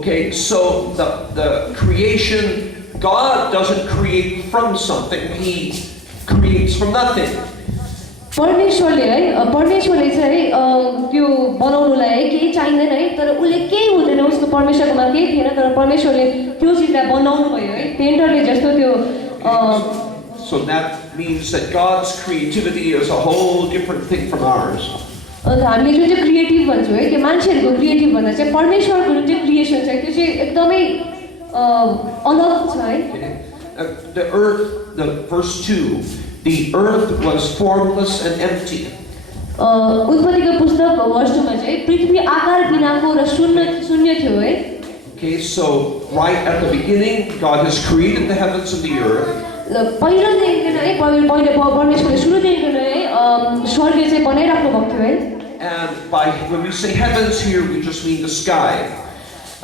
Okay, so the creation, God doesn't create from something, He creates from nothing. परमेश्वरले चाहिँ त्यो बनाउनुलाई केही चाहिँदैन है तर उसले केही हुँदैन उसको परमेश्वरकोमा केही थिएन तर परमेश्वरले त्यो चिजलाई बनाउनु भयो है पेन्टरले जस्तो त्यो So that means that God's creativity is a whole different thing from ours. हामीले जुन चाहिँ क्रिएटिभ भन्छौँ है त्यो मान्छेहरूको क्रिएटिभ भन्दा चाहिँ परमेश्वरको जुन चाहिँ क्रिएसन छ त्यो चाहिँ एकदमै अलग छ है The earth, the verse 2, the earth was formless and empty. उत्पत्तिको पुस्तक वर्ष 2 मा चाहिँ पृथ्वी आकार बिनाको र शून्य थियो है Okay, so right at the beginning, God has created the heavens and the earth. पहिलादेखि नै पहिले परमेश्वरले सुरुदेखि नै स्वर्ग चाहिँ बनाइराख्नु भएको थियो है And when we say heavens here, we just mean the sky.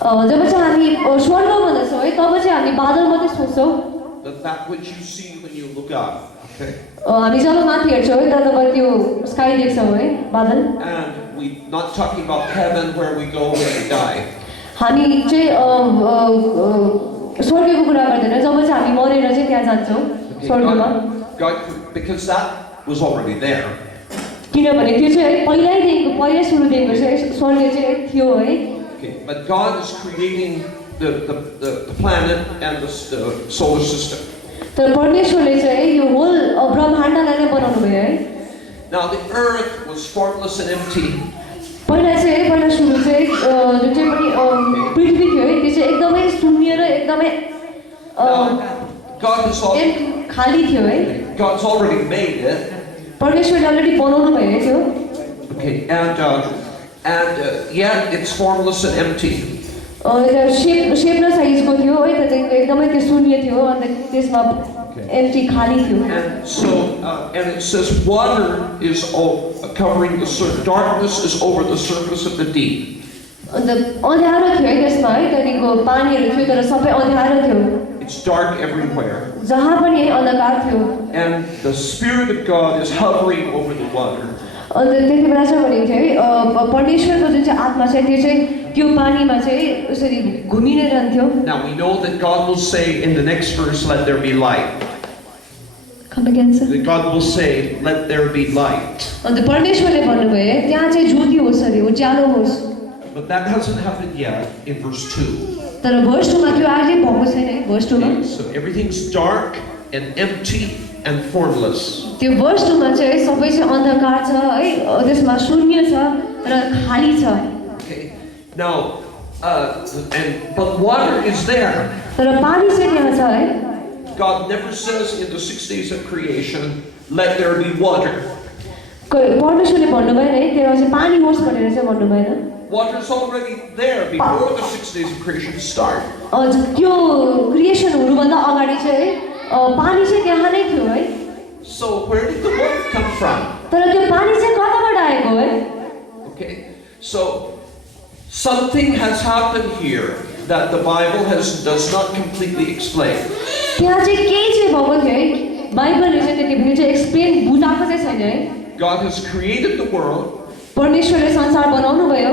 जब चाहिँ हामी स्वर्ग भन्छौँ है तब चाहिँ हामी बादल मात्रै सोच्छौँ That which you see when you look up. Okay. हामी जब माथि हेर्छौँ है तब त्यो स्काई देख्छौँ है बादल And we're not talking about heaven where we go when we die. हामी चाहिँ स्वर्गको कुरा गर्दैन जब चाहिँ हामी मरेर चाहिँ त्यहाँ जान्छौँ स्वर्गमा God, because that was already there. किनभने त्यो चाहिँ पहिल्यै सुरुदेखिको चाहिँ स्वर्ग चाहिँ थियो है Okay, but God is creating the planet and the solar system. तर परमेश्वरले चाहिँ यो होल ब्रह्माण्डलाई नै बनाउनु भयो है Now the earth was formless and empty. पहिला सुरु चाहिँ जुन चाहिँ पनि पृथ्वी थियो है त्यो चाहिँ एकदमै शून्य र एकदमै खाली थियो है God's already made it. परमेश्वरले अलरेडी बनाउनु भयो है त्यो Okay, and yet it's formless and empty. Shape र साइजको थियो है त एकदमै त्यो शून्य थियो अनि त्यसमा एम्प्टी खाली थियो And so and it says water is covering the surface, darkness is over the surface of the deep. अन्त अँध्यारो थियो है त्यसमा है त्यहाँदेखिको पानीहरू थियो तर सबै अँध्यारो थियो It's dark everywhere. जहाँ पनि अन्धकार थियो And the Spirit of God is hovering over the water. अन्त त्यति बेला चाहिँ भनेको थियो है परमेश्वरको जुन चाहिँ आत्मा छ त्यो चाहिँ त्यो पानीमा चाहिँ उसरी घुमि नै रहन्थ्यो Now we know that God will say in the next verse, let there be light. Come again, sir. That God will say, let there be light. अन्त परमेश्वरले भन्नुभयो त्यहाँ चाहिँ ज्योति होस् अरे उज्यालो होस् But that hasn't happened yet in verse 2. तर verse 2 मा त्यो अहिले भएको छैन है verse 2 मा So everything's dark and empty and formless. त्यो verse 2 मा चाहिँ सबै चाहिँ अन्धकार छ है त्यसमा शून्य छ र खाली छ Okay. Now but water is there. तर पानी चाहिँ त्यहाँ छ है God never says in the 6 days of creation, let there be water. परमेश्वरले भन्नुभएन है त्यहाँ चाहिँ पानी होस् भनेर चाहिँ भन्नुभएन Water is already there before the 6 days of creation start. त्यो क्रिएसन हुनुभन्दा अगाडि चाहिँ पानी चाहिँ त्यहाँ नै थियो है So where did the water come from? तर त्यो पानी चाहिँ कताबाट आएको है Okay. So something has happened here that the Bible does not completely explain. त्यहाँ चाहिँ केही चाहिँ भएको थियो है बाइबलले चाहिँ त्यतिखेर चाहिँ एक्सप्लेन बुझाएको चाहिँ छैन है God has created the world. परमेश्वरले संसार बनाउनु भयो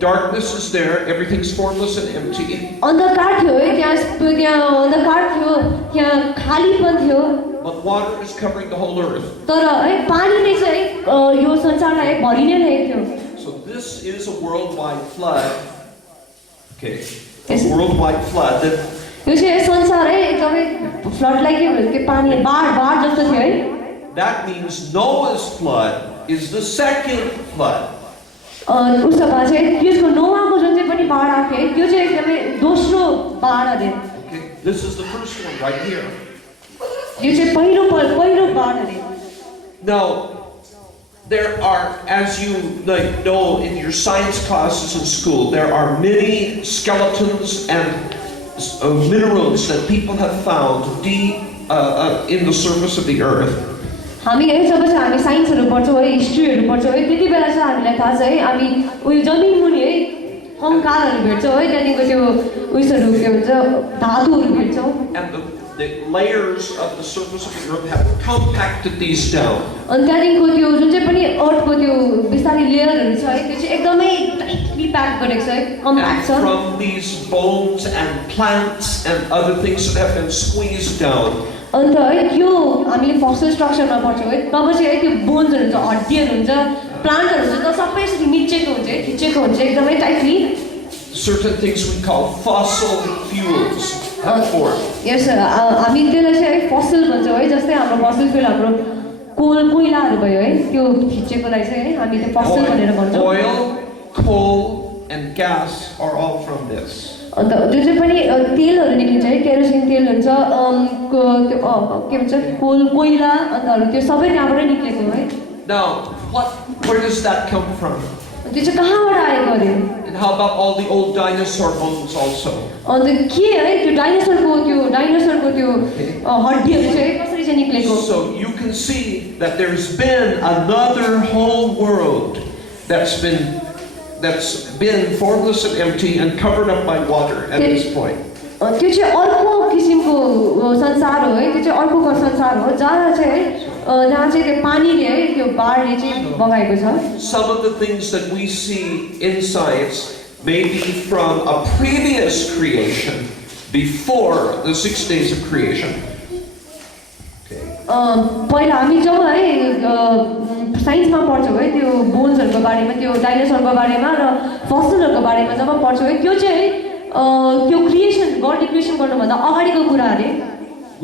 Darkness is there, everything's formless and empty. अन्धकार थियो है त्यहाँ अन्धकार थियो त्यहाँ खालीपन थियो But water is covering the whole earth. तर है पानीले चाहिँ यो संसारलाई भरि नै रहेको थियो So this is a worldwide flood. Okay. A worldwide flood that यो चाहिँ संसार है एकदमै फ्लडलाई के भन्छ त्यो पानी बाढ जस्तो थियो है That means Noah's flood is the second flood. उसको भए चाहिँ त्यसको नोआको जुन चाहिँ पनि बाढ आएको है त्यो चाहिँ एकदमै दोस्रो बाढ अरे Okay, this is the first one right here. यो चाहिँ पहिलो बाढ अरे Now, there are, as you know in your science classes in school, there are many skeletons and minerals that people have found deep in the surface of the earth. हामी है जब चाहिँ हामी साइन्सहरू पढ्छौँ है हिस्ट्रीहरू पढ्छौँ है त्यति बेला चाहिँ हामीलाई थाहा छ है हामी उयो जमिन मुनि है कङ्कालहरू भेट्छौँ है त्यहाँदेखिको त्यो उयसहरू के भन्छ धातुहरू भेट्छौँ And the layers of the surface of the earth have compacted these down. अनि त्यहाँदेखिको त्यो जुन चाहिँ पनि अर्थको त्यो बिस्तारै लेयरहरू छ है त्यो चाहिँ एकदमै टाइटली प्याक गरेको छ है कम्प्याक्ट And छ from these bones and plants and other things that have been squeezed down, अन्त है त्यो हामीले फसिल स्ट्रक्चरमा पढ्छौँ है तब चाहिँ है त्यो बोन्सहरू हुन्छ हड्डीहरू हुन्छ प्लान्टहरू हुन्छ त सबै यसरी मिचेको हुन्छ है खिचेको हुन्छ एकदमै tightly certain things we call fossil fuels have formed. यस हामी त्यसलाई चाहिँ है फसिल भन्छौँ है जस्तै हाम्रो फसिल फ्युल हाम्रो कोइलाहरू भयो है त्यो खिचेकोलाई चाहिँ है हामी त्यो फसिल भनेर भन्छौँ Oil, coal, and gas are all from this. अन्त जुन चाहिँ पनि तेलहरू निक्लिन्छ है केरोसिन तेल हुन्छ त्यो के भन्छ कोइला अन्तहरू त्यो सबै त्यहाँबाटै निक्लेको है Now, where does that come from? त्यो चाहिँ कहाँबाट आएको अरे And how about all the old dinosaur bones also? अन्त के है त्यो डाइनोसरको त्यो हड्डीहरू चाहिँ कसरी चाहिँ निक्लेको So you can see that there's been another whole world that's been formless and empty and covered up by water at this point. त्यो चाहिँ अर्को किसिमको संसार हो है त्यो चाहिँ अर्को संसार हो जहाँ चाहिँ त्यो पानीले है त्यो बाढले चाहिँ बगाएको छ Some of the things that we see in science may be from a previous creation before the 6 days of creation. पहिला हामी जब है साइन्समा पढ्छौँ है त्यो बोन्सहरूको बारेमा त्यो डाइनोसरको बारेमा र फसिलहरूको बारेमा जब पढ्छौँ है त्यो चाहिँ त्यो क्रिएसन गडले क्रिएसन गर्नुभन्दा अगाडिको कुरा अरे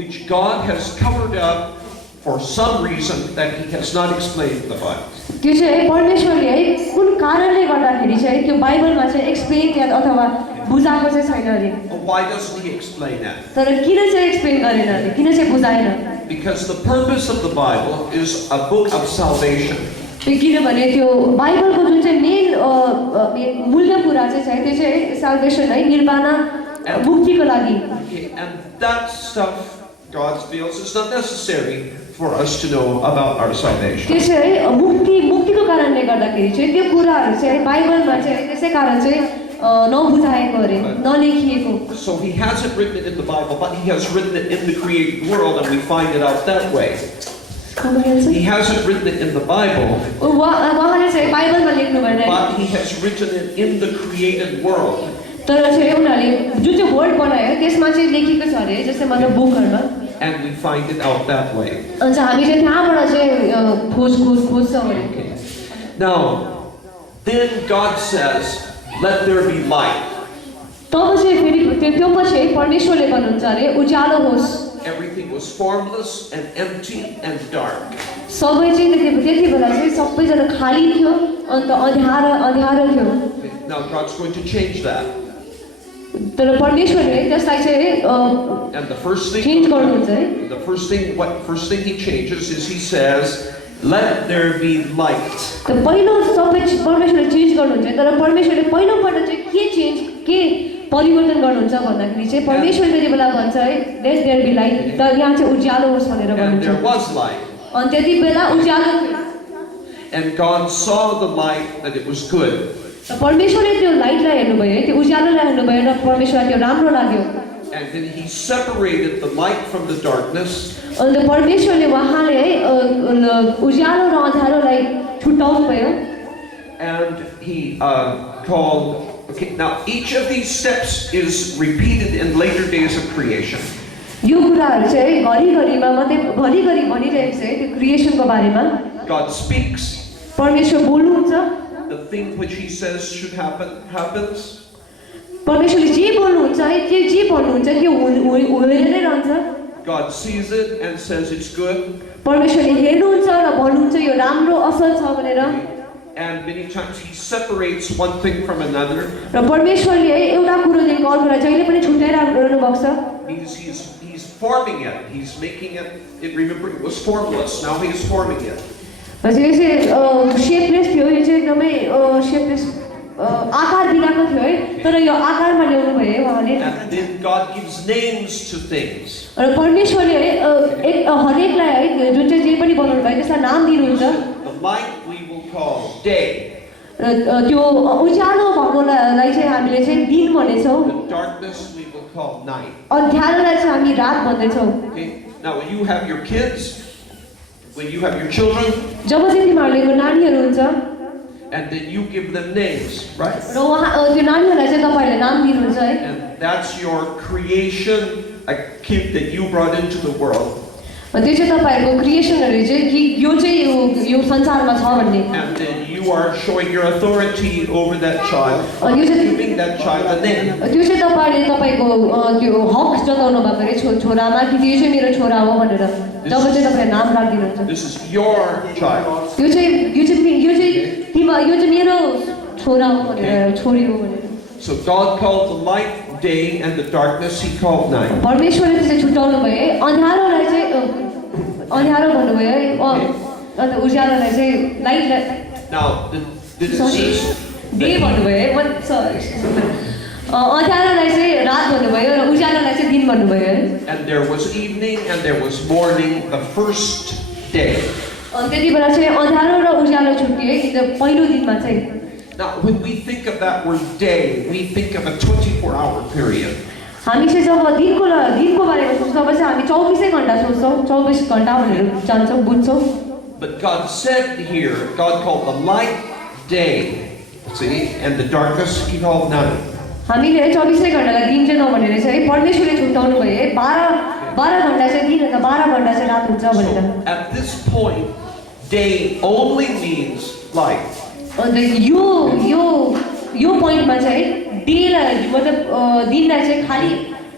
Which God has covered up for some reason that He has not explained in the Bible. त्यो चाहिँ परमेश्वरले है कुन कारणले गर्दाखेरि चाहिँ त्यो बाइबलमा चाहिँ एक्सप्लेन या अथवा बुझाएको चाहिँ छैन अरे Why doesn't He explain that? तर किन चाहिँ एक्सप्लेन गरेन अरे किन चाहिँ बुझाएन Because the purpose of the Bible is a book of salvation. किनभने त्यो बाइबलको जुन चाहिँ मेन मूल्य कुरा चाहिँ छ त्यो चाहिँ साल्भेसन है निर्वाणा मुक्तिको लागि And that stuff God feels is not necessary for us to know about our salvation. त्यो चाहिँ मुक्तिको कारणले गर्दाखेरि चाहिँ त्यो कुराहरू चाहिँ बाइबलमा चाहिँ त्यसै कारण चाहिँ नबुझाएको अरे नलेखिएको So He hasn't written it in the Bible, but He has written it in the created world, and we find it out that way. He hasn't written it in the Bible, उहाँले चाहिँ बाइबलमा लेख्नु भएन but He has written it in the created world. तर चाहिँ उनीहरूले जुन चाहिँ word बनायो त्यसमा चाहिँ लेखेको छ अरे जस्तै मतलब बुकहरूमा And we find it out that way. अन्त हामी चाहिँ त्यहाँबाट चाहिँ खोज्छौँ अरे Now, then God says, let there be light. तब चाहिँ फेरि त्यो पछि परमेश्वरले भन्नुहुन्छ अरे उज्यालो होस् Everything was formless and empty and dark. सबै चाहिँ त्यति बेला चाहिँ सबैजना खाली थियो अन्त अँध्यारो थियो Now God's going to change that. तर परमेश्वरले त्यसलाई चाहिँ And the first चेन्ज गर्नुहुन्छ है thing, first thing He changes is He says, let there be light. त पहिलो सबै परमेश्वरले चेन्ज गर्नुहुन्छ तर परमेश्वरले पहिलोपल्ट चाहिँ के परिवर्तन गर्नुहुन्छ भन्दाखेरि चाहिँ परमेश्वरले त्यति बेला भन्छ है लेट देयर बी लाइट त यहाँ चाहिँ उज्यालो होस् भनेर And there भन्नुहुन्छ was light. अनि त्यति बेला उज्यालो थियो And God saw the light that it was good. त परमेश्वरले त्यो लाइटलाई हेर्नुभयो है त्यो उज्यालोलाई हेर्नुभयो र परमेश्वरलाई त्यो राम्रो लाग्यो And then He separated the light from the darkness. अन्त परमेश्वरले उहाँले है उज्यालो र अँध्यारोलाई छुट्याउनु भयो And He called. Okay, now each of these steps is repeated in later days of creation. यो कुराहरू चाहिँ घरिघरिमा मात्रै घरिघरि भनिरहेको छ है त्यो क्रिएसनको बारेमा God speaks. परमेश्वर बोल्नुहुन्छ The thing which He says should happen happens. परमेश्वरले जे बोल्नुहुन्छ है त्यो जे भन्नुहुन्छ त्यो हुँदै नै रहन्छ God sees it and says it's good. परमेश्वरले हेर्नुहुन्छ र भन्नुहुन्छ यो राम्रो असल छ भनेर And many times He separates one thing from another. र परमेश्वरले है एउटा कुरोदेखि अर्कोलाई जहिले पनि छुट्याइरहनु भएको छ He's forming it. He's making it. Remember, it was formless. Now He's forming it. यो चाहिँ सेपलेस थियो यो चाहिँ एकदमै सेपलेस आकार दिएको थियो है तर यो आकारमा ल्याउनु भयो उहाँले And then God gives names to things. र परमेश्वरले है हरेकलाई है जुन चाहिँ जे पनि बनाउनु भयो त्यसलाई नाम दिनुहुन्छ The light we will call day. र त्यो उज्यालो भएकोलाई चाहिँ हामीले चाहिँ दिन भनेछौँ, The darkness we will call night. अँध्यारोलाई चाहिँ हामी रात भन्दछौँ। Okay? Now, when you have your kids, when you have your children, जब चाहिँ तिमीहरूको नानीहरू हुन्छ and then you give them names, right? र त्यो नानीहरूलाई चाहिँ तपाईँहरूले नाम दिनुहुन्छ है, And that's your creation, a kid that you brought into the world. त्यो चाहिँ तपाईँहरूको क्रिएसनहरू चाहिँ कि यो चाहिँ यो संसारमा छ भन्ने, And then you are showing your authority over that child, You just- giving that child a name. त्यो चाहिँ तपाईँले तपाईँको त्यो हक जताउनु भएको अरे छोरामा कि यो चाहिँ मेरो छोरा हो भनेर जब चाहिँ तपाईँले नाम राखिदिनुहुन्छ, This is your child. यो चाहिँ मेरो छोरा हो भनेर, छोरी हो भनेर। So God called the light day and the darkness He called night. परमेश्वरले चाहिँ छुट्याउनु भयो है, अँध्यारोलाई चाहिँ अँध्यारो भन्नुभयो है, अन्त उज्यालोलाई चाहिँ light Now, this is day भन्नुभयो है, अँध्यारोलाई चाहिँ रात भन्नुभयो र उज्यालोलाई चाहिँ दिन भन्नुभयो है। and there was evening and there was morning the first day. अनि त्यति बेला चाहिँ अँध्यारो र उज्यालो छुट्टियो है, त्यो पहिलो दिनमा चाहिँ। Now, when we think of that word day, we think of a 24-hour period. हामी चाहिँ जब दिनको बारेमा सोच्छौँ तब चाहिँ हामी 24 घण्टा सोच्छौँ, 24 घण्टा भनेर जान्छौँ, बुझ्छौँ। But God said here, God called the light day, see, and the darkness He called night. हामीले 24 घण्टालाई दिन चाहिँ नभनेर चाहिँ परमेश्वरले छुट्याउनु भयो है, 12 घण्टा चाहिँ दिन अन्त 12 घण्टा चाहिँ रात हुन्छ भनेर। So at this point, day only means light. अन्त यो पोइन्टमा चाहिँ डेलाई मतलब दिनलाई चाहिँ खाली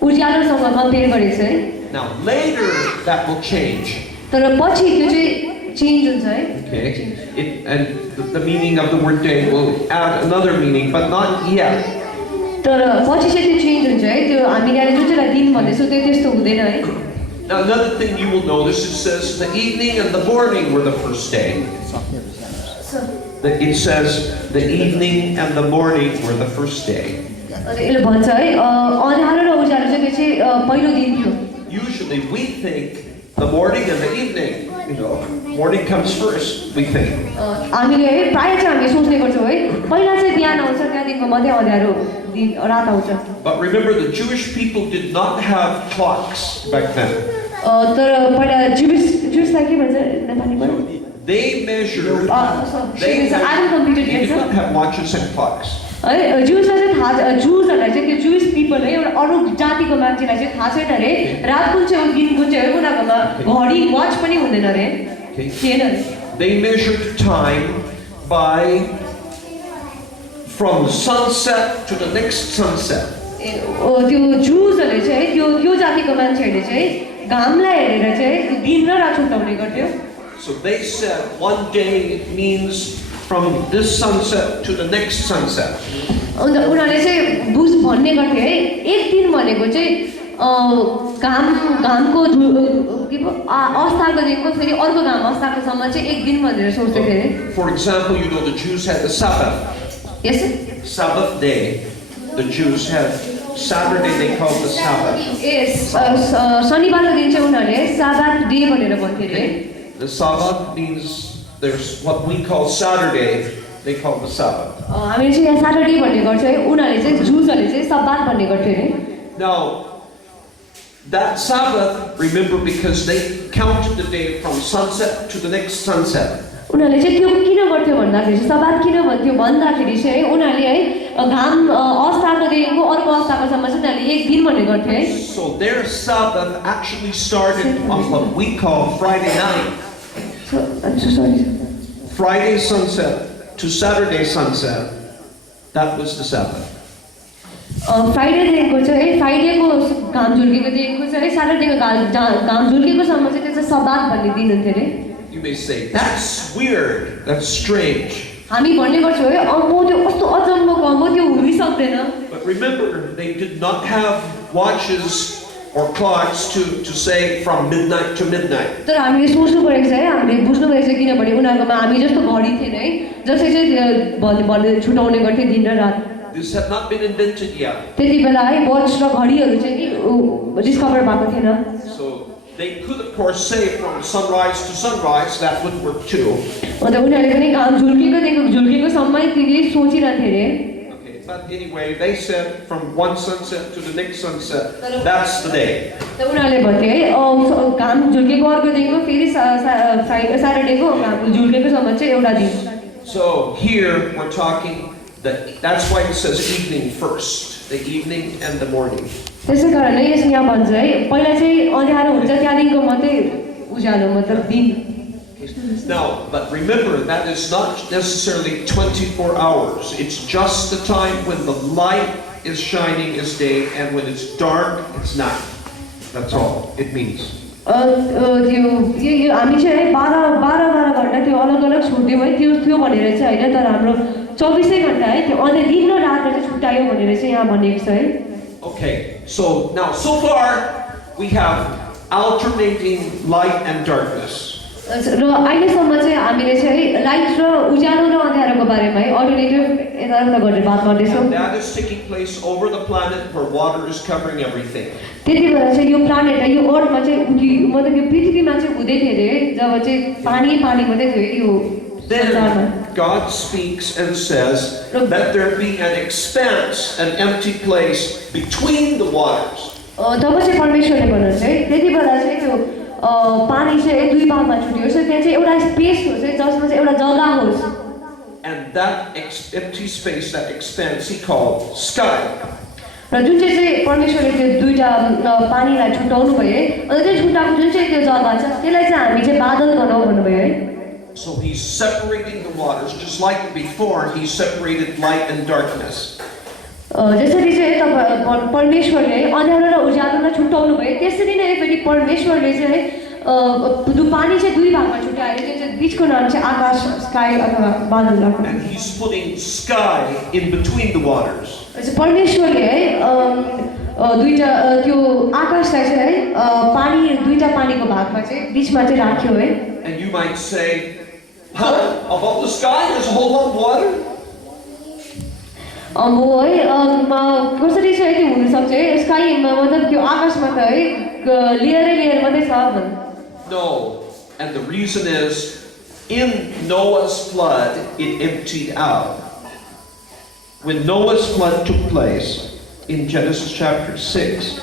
उज्यालोसँग कम्पेयर गरेको छ है। Now later that will change. तर पछि त्यो चाहिँ चेन्ज हुन्छ है। Okay, and the meaning of the word day will add another meaning, but not yet. तर पछि चाहिँ त्यो चेन्ज हुन्छ है, त्यो हामीले अहिले जुन चाहिँलाई दिन भन्दैछौँ त्यो त्यस्तो हुँदैन है। Now another thing you will notice, it says the evening and the morning were the first day. It says the evening and the morning were the first day. यसले भन्छ है अँध्यारो र उज्यालो चाहिँ त्यो चाहिँ पहिलो दिन थियो। Usually we think the morning and the evening, morning comes first, we think. हामीले है प्रायः चाहिँ हामीले सोच्ने गर्छौँ है, पहिला चाहिँ बिहान आउँछ त्यहाँदेखिको मात्रै अँध्यारो दिन रात आउँछ। But remember, the Jewish people did not have clocks back then. तर पहिला जुसलाई के भन्छ नेपालीमा? They measured, they did not have watches and clocks. है जुसलाई चाहिँ थाहा जुसहरूलाई चाहिँ त्यो जुइस पिपल है एउटा अरू जातिको मान्छेलाई चाहिँ थाहा छैन अरे रात कुन चाहिँ हो दिन कुन चाहिँ हो उनीहरूकोमा घडी वाच पनि हुँदैन अरे थिएन अरे। They measured time by from sunset to the next sunset. त्यो जुसहरूले चाहिँ त्यो जातिको मान्छेहरूले चाहिँ घामलाई हेरेर चाहिँ दिन र रात छुट्याउने गर्थ्यो। So they said one day means from this sunset to the next sunset. अन्त उनीहरूले चाहिँ भन्ने गर्थे है, एक दिन भनेको चाहिँ घामको अस्ताकोदेखिको फेरि अर्को घाम अस्ताकोसम्म चाहिँ एक दिन भनेर सोच्दै थिए। For example, the Jews had the Sabbath. Yes sir? Sabbath day. The Jews had Saturday, they called the Sabbath. Yes, शनिबारको दिन चाहिँ उनीहरूले साबात डे भनेर भन्थे अरे। The Sabbath means there's what we call Saturday, they call the Sabbath. हामीले चाहिँ यहाँ सैटरडे भन्ने गर्छ है, उनीहरूले चाहिँ जुसहरूले चाहिँ सब्बात भन्ने गर्थे अरे। Now, that Sabbath, remember, because they counted the day from sunset to the next sunset. उनीहरूले चाहिँ त्यो किन गर्थ्यो भन्दाखेरि चाहिँ सब्बात किन भन्थ्यो भन्दाखेरि चाहिँ उनीहरूले है घाम अस्ताकोदेखिको अर्को अस्ताकोसम्म चाहिँ उनीहरूले एक दिन भन्ने गर्थ्यो है। So their Sabbath actually started on what we call Friday night. I'm so sorry. Friday sunset to Saturday sunset, that was the Sabbath. फ्राइडेदेखिको चाहिँ है फ्राइडेको घाम झुल्केकोदेखिको चाहिँ है स्याटरडेको घाम झुल्केकोसम्म चाहिँ त्यो चाहिँ सब्बात भन्ने दिन हुन्थ्यो अरे। You may say, that's weird, that's strange. हामी भन्ने गर्छौँ है म त्यो कस्तो अचम्मको म त्यो हुनै। But remember, they did not have watches or clocks to say from midnight to midnight. तर हामीले सोच्नु परेको छ है, हामीले बुझ्नु परेको छ किनभने उनीहरूकोमा हामी जस्तो घडी थिएन है जसले चाहिँ भन्ने छुटाउने गर्थे दिन र रात। This had not been invented yet. त्यति बेला है वाच र घडीहरू चाहिँ नि डिस्कभर भएको थिएन। So they could of course say from sunrise to sunrise, that would work too. अन्त उनीहरूले पनि घाम झुल्केको समय तिमीले सोचिरहेको थिए अरे Okay, but anyway, they said from one sunset to the next sunset, that's the day. त उनीहरूले भन्थे है घाम झुल्केको अर्कोदेखिको फेरि स्याटरडेको घाम झुल्केकोसम्म चाहिँ एउटा दिन So here we're talking that's why it says evening first, the evening and the morning. त्यसै कारणले यसमा यहाँ भन्छ है पहिला चाहिँ अँध्यारो हुन्छ त्यहाँदेखिको मात्रै उज्यालो मतलब दिन Now, but remember, that is not necessarily 24 hours. It's just the time when the light is shining is day, and when it's dark, it's night. That's all it means. हामी चाहिँ 12 घण्टा त्यो अलग अलग छुट्यौँ है त्यो भनेर चाहिँ होइन तर हाम्रो 24 घण्टा है त्यो दिन र रातलाई चाहिँ छुट्यायो भनेर चाहिँ यहाँ भनेको छ है Okay, so now so far we have alternating light and darkness. र अहिलेसम्म चाहिँ हामीले चाहिँ लाइट र उज्यालो र अँध्यारोको बारेमा है अल्टरनेटिभ यताउता गरेर बात गर्दैछौँ That is taking place over the planet where water is covering everything. त्यति बेला चाहिँ यो प्लानेट है यो अर्थमा चाहिँ मतलब यो पृथ्वीमा चाहिँ हुँदै थियो अरे जब चाहिँ पानी मात्रै थियो यो Then God speaks and says, let there be an expanse, an empty place between the waters. तब चाहिँ परमेश्वरले भन्नुहुन्छ है त्यति बेला चाहिँ त्यो पानी चाहिँ दुई भागमा छुट्योस् त्यहाँ चाहिँ एउटा स्पेस होस् है जसमा चाहिँ एउटा जग्गा होस् And that empty space, that expanse, he called sky. र जुन चाहिँ परमेश्वरले त्यो दुईटा पानीलाई छुट्याउनु भयो है अनि त्यो छुट्याएको जुन चाहिँ त्यो जग्गा छ त्यसलाई चाहिँ हामी चाहिँ बादल बनाऊ भन्नुभयो है So he's separating the waters, just like before he separated light and darkness. जसरी चाहिँ तपाईँ परमेश्वरले अँध्यारो र उज्यालोलाई छुट्याउनु भयो त्यसरी नै फेरि परमेश्वरले चाहिँ पानी चाहिँ दुई भागमा छुट्याएर त्यो चाहिँ बीचको नाम चाहिँ आकाश स्काई अथवा बादल राख्नु And he's putting sky in between the waters. परमेश्वरले है दुईटा त्यो आकाशलाई चाहिँ है पानी दुईटा पानीको भागमा चाहिँ बीचमा चाहिँ राख्यो है And you might say, huh? Above the sky there's a whole lot of water? अब है कसरी चाहिँ त्यो हुनसक्छ है स्काईमा मतलब त्यो आकाशमा त है लेयर मात्रै छ भन्छ No, and the reason is, in Noah's flood, it emptied out. When Noah's flood took place, in Genesis chapter 6,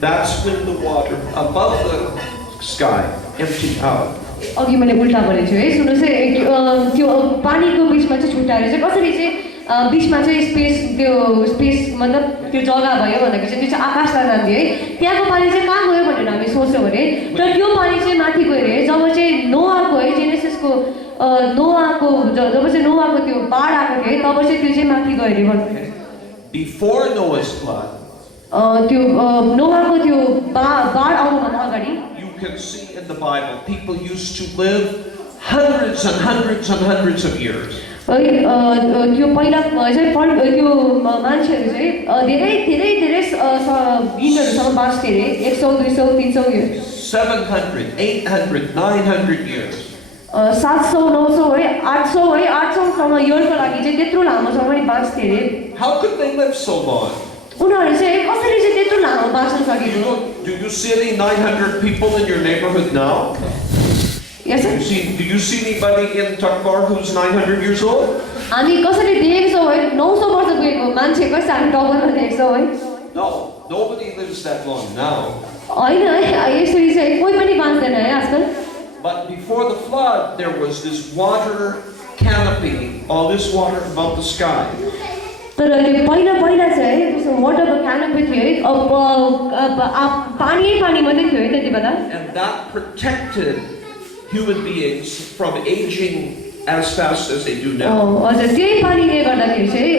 that's when the water above the sky emptied out. अघि मैले उल्टा भनेको छु है सुन्नुहोस् है त्यो पानीको बिचमा चाहिँ छुट्याएर चाहिँ कसरी चाहिँ बिचमा चाहिँ स्पेस मतलब त्यो जग्गा भयो भन्दाखेरि चाहिँ त्यो चाहिँ आकाशलाई नाम्दियो है त्यहाँको पानी चाहिँ कहाँ गयो भनेर हामी सोच्छौँ भने तर त्यो पानी चाहिँ माथि गयो अरे जब चाहिँ नोआको है जेनेसिसको नोआको जब चाहिँ नोआको त्यो बाढ आएको थियो है तब चाहिँ त्यो चाहिँ माथि गयो अरे भन्नु Before Noah's flood, त्यो नोआको त्यो बाढ आउनुभन्दा अगाडि you can see in the Bible, people used to live hundreds and hundreds and hundreds of years. त्यो पहिला चाहिँ त्यो मान्छेहरू चाहिँ धेरै दिनहरूसम्म बाँच्थे अरे 100 200 300 years 700, 800, 900 years. 700 900 है 800 है 800सम्म इयरको लागि चाहिँ त्यत्रो लामोसम्म पनि बाँच्थे अरे How could they live so long? उनीहरू चाहिँ कसरी चाहिँ त्यत्रो लामो बाँच्न सकेको Do you see any 900 people in your neighborhood now? Yes, sir. Do you see anybody in Takbar who's 900 years old? हामी कसरी देख्छौँ है 900 वर्ष पुगेको मान्छे कसरी हामी टबरमा देख्छौँ है No, nobody lives that long now. होइन है यसरी चाहिँ कोही पनि बाँच्दैन है आजकल But before the flood, there was this water canopy, all this water above the sky. तर त्यो पहिला चाहिँ त्यसको वाटरको क्यानोपी थियो है अब पानी मात्रै थियो है त्यति बेला And that protected human beings from aging as fast as they do now. हजुर त्यही पानीले गर्दाखेरि चाहिँ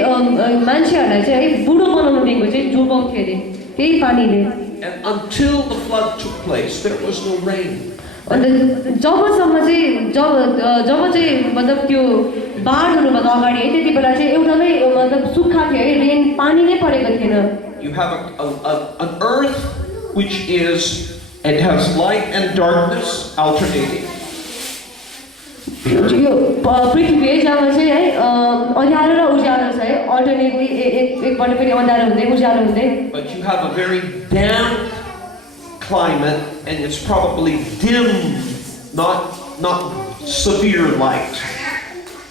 मान्छेहरूलाई चाहिँ है बुढो बनाउनु दिएको चाहिँ जोगाउँथ्यो अरे त्यही पानीले And until the flood took place, there was no rain. अन्त जबसम्म चाहिँ जब चाहिँ मतलब त्यो बाढ हुनुभन्दा अगाडि है त्यति बेला चाहिँ एउटा नै मतलब सुक्खा थियो है रेन पानी नै परेको थिएन You have an earth which it has light and darkness alternating. यो पृथ्वी जहाँ चाहिँ है अँध्यारो र उज्यालो छ है अल्टरनेटली एकपल्ट फेरि अँध्यारो हुँदै उज्यालो हुँदै But you have a very damp climate, and it's probably dim, not severe light.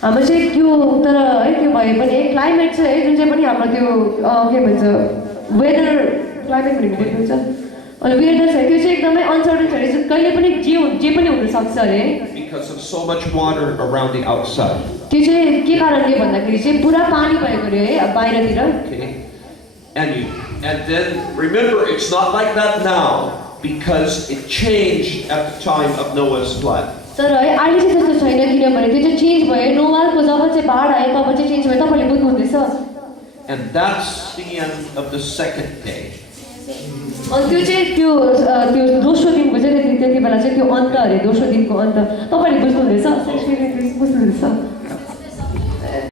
हाम्रो चाहिँ त्यो तर है त्यो भए पनि क्लाइमेट चाहिँ है जुन चाहिँ पनि हाम्रो त्यो के भन्छ वेदर क्लाइमेट भनेको बुझ्नुहुन्छ अनि वेदर चाहिँ त्यो चाहिँ एकदमै अनसर्टन छ अरे कहिले पनि जे पनि हुन सक्छ अरे Because of so much water around the outside. त्यो चाहिँ के कारणले भन्दाखेरि चाहिँ पुरा पानी भएको अरे है बाहिरतिर Okay? And then remember, it's not like that now because it changed at the time of Noah's flood. तर है अहिले चाहिँ त्यस्तो छैन किनभने त्यो चाहिँ चेन्ज भयो नोवाको जब चाहिँ बाढ आयो तब चाहिँ चेन्ज भयो तपाईले बुझ्नुहुँदैछ And that's the end of the second day. अनि त्यो चाहिँ त्यो दोस्रो दिनको चाहिँ त्यति बेला चाहिँ त्यो अन्त अरे दोस्रो दिनको अन्त तपाईले बुझ्नुहुँदैछ बुझ्नुहुँदैछ